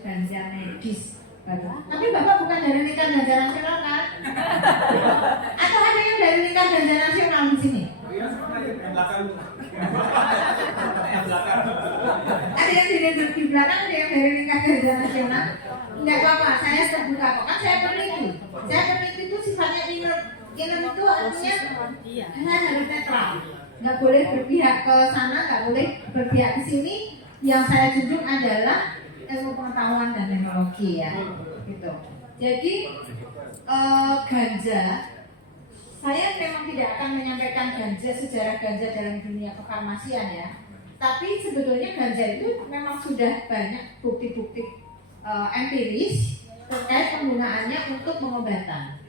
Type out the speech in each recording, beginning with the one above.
ganja medis. Tapi Bapak bukan dari Lingkar Ganja Nasional kan? Atau ada yang dari Lingkar Ganja Nasional di sini? Ada yang di belakang, ada yang dari Lingkar Ganja Nasional? Enggak apa-apa, saya terbuka kok. Kan saya peneliti. Saya peneliti itu sifatnya inner itu artinya harus netral. Nggak boleh berpihak ke sana, nggak boleh berpihak ke sini. Yang saya junjung adalah ilmu pengetahuan dan teknologi ya, gitu. Jadi ganja, saya memang tidak akan menyampaikan ganja sejarah ganja dalam dunia kefarmasian ya. Tapi sebetulnya ganja itu memang sudah banyak bukti-bukti empiris terkait penggunaannya untuk pengobatan.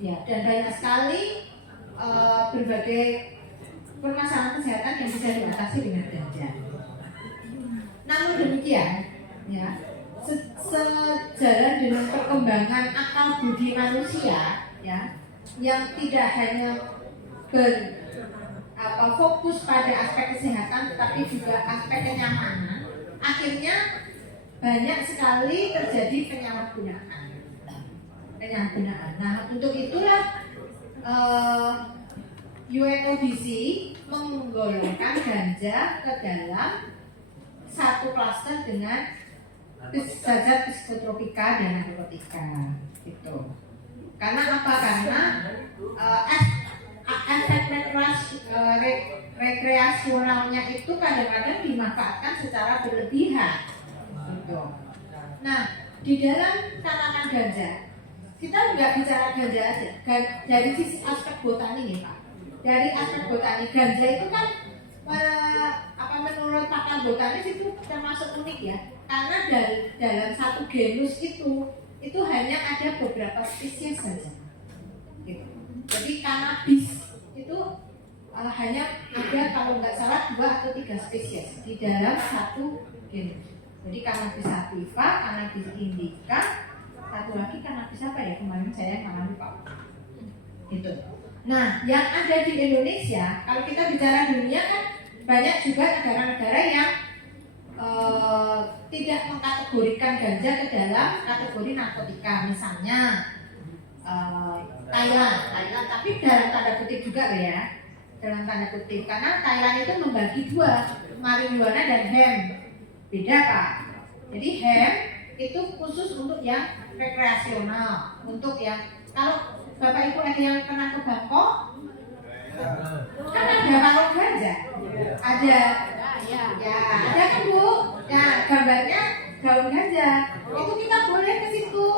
Ya, dan banyak sekali berbagai permasalahan kesehatan yang bisa diatasi dengan ganja. Namun demikian, ya, sejalan dengan perkembangan akal budi manusia, ya, yang tidak hanya fokus pada aspek kesehatan, tetapi juga aspek kenyamanan, akhirnya banyak sekali terjadi penyalahgunaan. Nah, untuk itulah UNODC menggolongkan ganja ke dalam satu klaster dengan zat psikotropika dan narkotika, gitu. Karena apa? Karena efek rekreasionalnya itu kadang-kadang dimanfaatkan secara berlebihan, gitu. Nah, di dalam tanaman ganja, kita nggak bicara ganja aja, dari sisi aspek botani nih Pak. Dari aspek botani, ganja itu kan menurut pakar botanis itu termasuk unik ya, karena dalam satu genus itu hanya ada beberapa spesies saja, gitu. Jadi cannabis itu hanya ada kalau nggak salah 2 atau 3 spesies di dalam satu genus. Jadi cannabis sativa, cannabis indica, satu lagi cannabis apa ya, kemarin saya nggak lupa. Itu. Nah, yang ada di Indonesia, kalau kita bicara dunia kan banyak juga negara-negara yang tidak mengkategorikan ganja ke dalam kategori narkotika, misalnya Thailand, tapi dalam tanda kutip juga ya, dalam tanda kutip, karena Thailand itu membagi 2, marijuana dan hemp, beda Pak. Jadi hemp itu khusus untuk yang rekreasional, untuk yang kalau Bapak Ibu ada yang pernah ke Bangkok, kan ada warung ganja, ada, ya ada kan Bu, ya gambarnya daun ganja, itu kita boleh ke situ,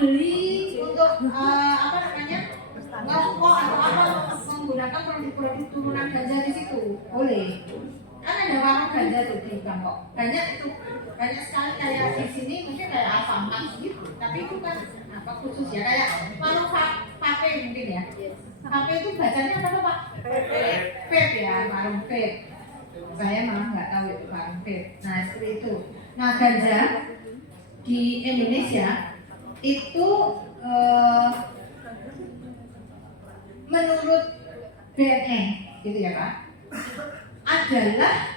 beli untuk ngerokok atau menggunakan produk-produk turunan ganja di situ, boleh. Kan ada warung ganja tuh di Bangkok, banyak sekali kayak di sini mungkin kayak Alfamart gitu, tapi itu kan khusus ya, kayak warung vape mungkin ya. Vape itu bacanya apa Pak? Vape ya, warung vape. Saya malah nggak tahu itu warung vape. Nah seperti itu. Nah ganja di Indonesia itu menurut BNN gitu ya Pak, adalah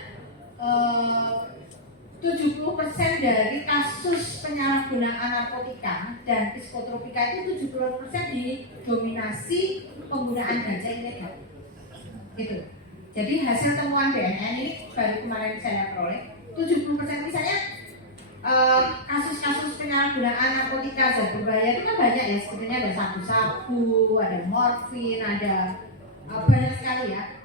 70% dari kasus penyalahgunaan narkotika dan psikotropika itu 70% didominasi penggunaan ganja ilegal. Gitu. Jadi hasil temuan BNN ini baru kemarin saya peroleh, 70% misalnya kasus-kasus penyalahgunaan narkotika zat berbahaya itu kan banyak ya, sebetulnya ada sabu-sabu, ada morfin, ada banyak sekali ya.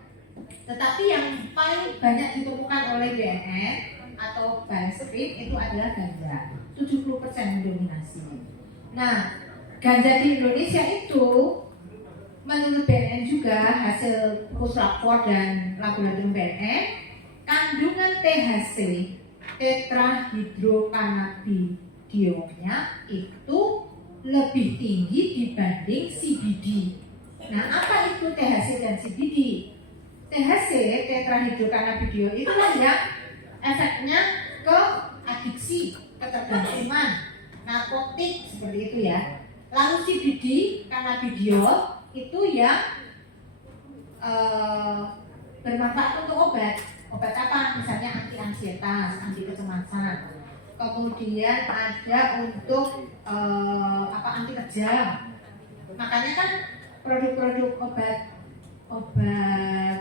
Tetapi yang paling banyak ditemukan oleh BNN atau Banskrim itu adalah ganja, 70% mendominasi. Nah, ganja di Indonesia itu menurut BNN juga hasil puslapor dan laboratorium BNN, kandungan THC tetrahydrocannabinolnya itu lebih tinggi dibanding CBD. Nah, apa itu THC dan CBD? THC tetrahydrocannabinol itu yang efeknya ke adiksi, ketergantungan, narkotik seperti itu ya. Lalu CBD, cannabidiol itu yang bermanfaat untuk obat. Obat apa? Misalnya anti ansietas, anti kecemasan. kemudian ada untuk anti kejang. Makanya kan produk-produk obat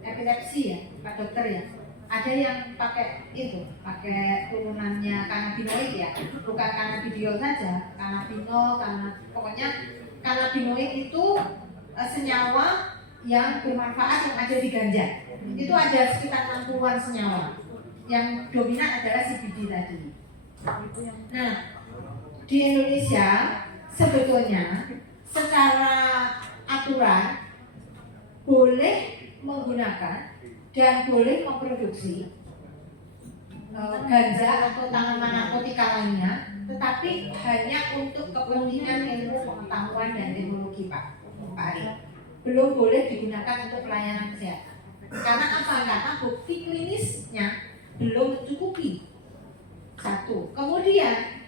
epilepsi ya, Pak Dokter ya. Ada yang pakai pakai turunannya kanabinoid ya, bukan cannabidiol saja, kanabinol, pokoknya kanabinoid itu senyawa yang bermanfaat yang ada di ganja. Itu ada sekitar 60-an senyawa. Yang dominan adalah CBD tadi. Nah, di Indonesia sebetulnya secara aturan boleh menggunakan dan boleh memproduksi ganja atau tanaman narkotika lainnya, tetapi hanya untuk kepentingan ilmu pengetahuan dan teknologi, Pak Ari. Belum boleh digunakan untuk pelayanan kesehatan. Karena apa? Karena bukti klinisnya belum mencukupi. Satu. Kemudian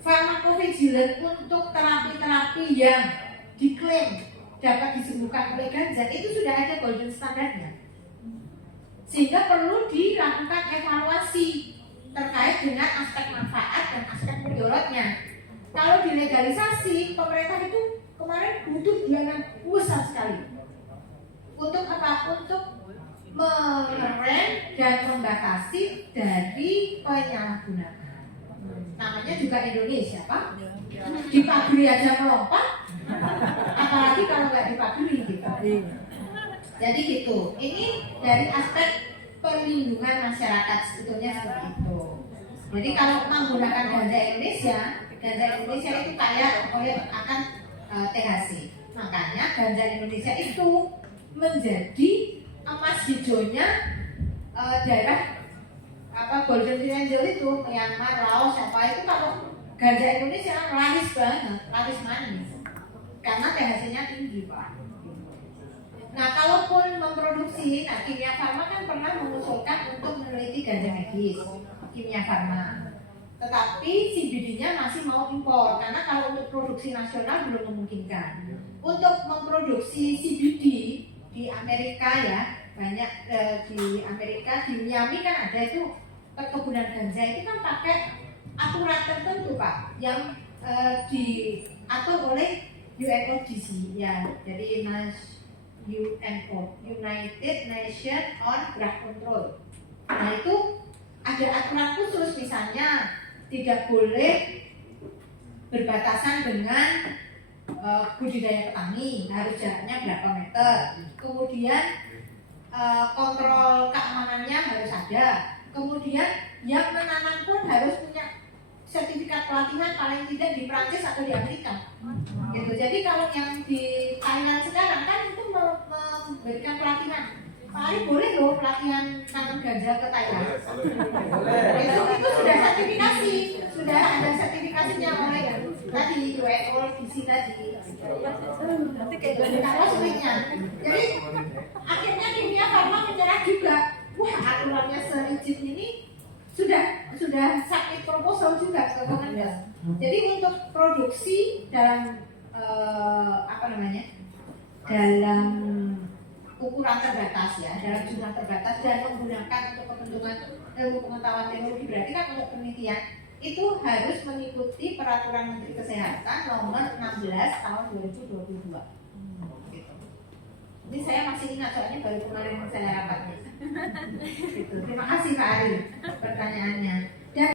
farmakovigilan untuk terapi-terapi yang diklaim dapat disembuhkan oleh ganja itu sudah ada golden standarnya, sehingga perlu dilakukan evaluasi terkait dengan aspek manfaat dan aspek mudaratnya. Kalau dilegalisasi, pemerintah itu kemarin butuh dana besar sekali untuk apa? Untuk mengerem dan membatasi dari penyalahgunaan. Namanya juga Indonesia, Pak. Di pabrik aja melompat, apalagi kalau nggak di pabrik gitu. Jadi gitu. Ini dari aspek perlindungan masyarakat sebetulnya seperti itu. Jadi kalau menggunakan ganja Indonesia itu kaya akan THC. Makanya ganja Indonesia itu menjadi emas hijaunya daerah Golden Triangle itu, Myanmar, Laos, itu kalau ganja Indonesia laris banget, laris manis, karena THC-nya tinggi, Pak. Nah, kalaupun memproduksi, Kimia Farma kan pernah mengusulkan untuk meneliti ganja medis, Kimia Farma. Tetapi CBD-nya masih mau impor, karena kalau untuk produksi nasional belum memungkinkan. Untuk memproduksi CBD di Amerika ya, banyak di Amerika, di Miami kan ada itu perkebunan ganja itu kan pakai aturan tertentu, Pak, yang diatur oleh UNODC ya, jadi UNO, United Nations on Drug Control. Nah itu ada aturan khusus, misalnya tidak boleh berbatasan dengan budidaya petani, harus jaraknya berapa meter. Kemudian kontrol keamanannya harus ada. Kemudian yang menanam pun harus punya sertifikat pelatihan paling tidak di Prancis atau di Amerika. Gitu. Jadi kalau yang di Thailand sekarang kan itu memberikan pelatihan. Pak Ari boleh loh pelatihan tanam ganja ke Thailand. Itu sudah sertifikasi, sudah ada sertifikasinya oleh tadi UNODC tadi. Kalau sebenarnya, jadi akhirnya Kimia Farma menyerah juga. Wah, aturannya serigid ini sudah submit proposal juga ke Kemenkes. Jadi untuk produksi dalam dalam ukuran terbatas ya, dalam jumlah terbatas dan menggunakan untuk kepentingan ilmu pengetahuan teknologi, berarti kan untuk penelitian itu harus mengikuti peraturan Menteri Kesehatan nomor 16 tahun 2022. Gitu. Ini saya masih ingat soalnya baru kemarin saya rapatnya. Gitu. Terima kasih Pak Ari pertanyaannya.